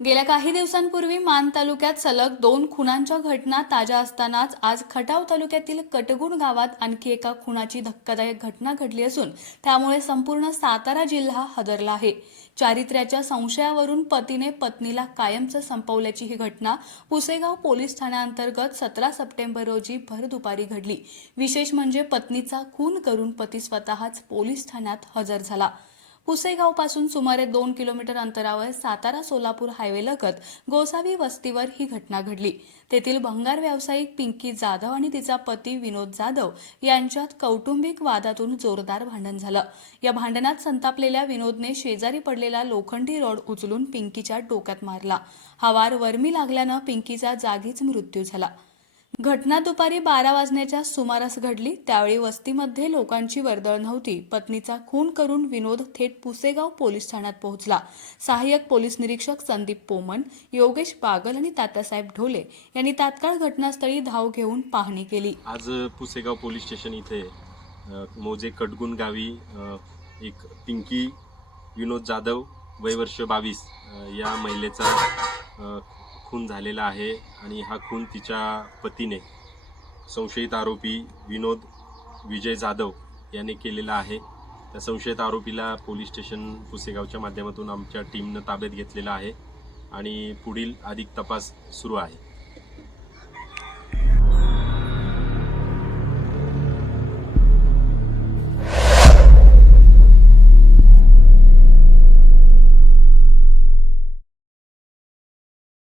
गेल्या काही दिवसांपूर्वी मान तालुक्यात सलग दोन खुनांच्या घटना ताज्या असतानाच आज खटाव तालुक्यातील कटगुण गावात आणखी एका खुनाची धक्कादायक घटना घडली असून त्यामुळे संपूर्ण सातारा जिल्हा हदरला आहे. चारित्र्याच्या संशयावरून पतीने पत्नीला कायमचं संपवल्याची ही घटना पुसेगाव पोलीस ठाण्याअंतर्गत सतरा सप्टेंबर रोजी भर दुपारी घडली. विशेष म्हणजे पत्नीचा खून करून पती स्वतःच पोलीस ठाण्यात हजर झाला. पुसेगावपासून सुमारे दोन किलोमीटर अंतरावर सातारा सोलापूर हायवेलगत गोसावी वस्तीवर ही घटना घडली. तेथील भंगार व्यावसायिक पिंकी जाधव आणि तिचा पती विनोद जाधव यांच्यात कौटुंबिक वादातून जोरदार भांडण झालं. या भांडणात संतापलेल्या विनोदने शेजारी पडलेला लोखंडी रॉड उचलून पिंकीच्या डोक्यात मारला. हा वार वर्मी लागल्यानं पिंकीचा जागीच मृत्यू झाला. घटना दुपारी बारा वाजण्याच्या सुमारास घडली. त्यावेळी वस्तीमध्ये लोकांची वर्दळ नव्हती. पत्नीचा खून करून विनोद थेट पुसेगाव पोलीस ठाण्यात पोहोचला. सहाय्यक पोलीस निरीक्षक संदीप पोमन योगेश बागल आणि तात्यासाहेब ढोले यांनी तात्काळ घटनास्थळी धाव घेऊन पाहणी केली. आज पुसेगाव पोलीस स्टेशन इथे मोजे कटगुण गावी एक पिंकी विनोद जाधव वय वर्ष बावीस या महिलेचा खून झालेला आहे आणि हा खून तिच्या पतीने संशयित आरोपी विनोद विजय जाधव याने केलेला आहे. त्या संशयित आरोपीला पोलीस स्टेशन पुसेगावच्या माध्यमातून आमच्या टीमनं ताब्यात घेतलेला आहे आणि पुढील अधिक तपास सुरू आहे.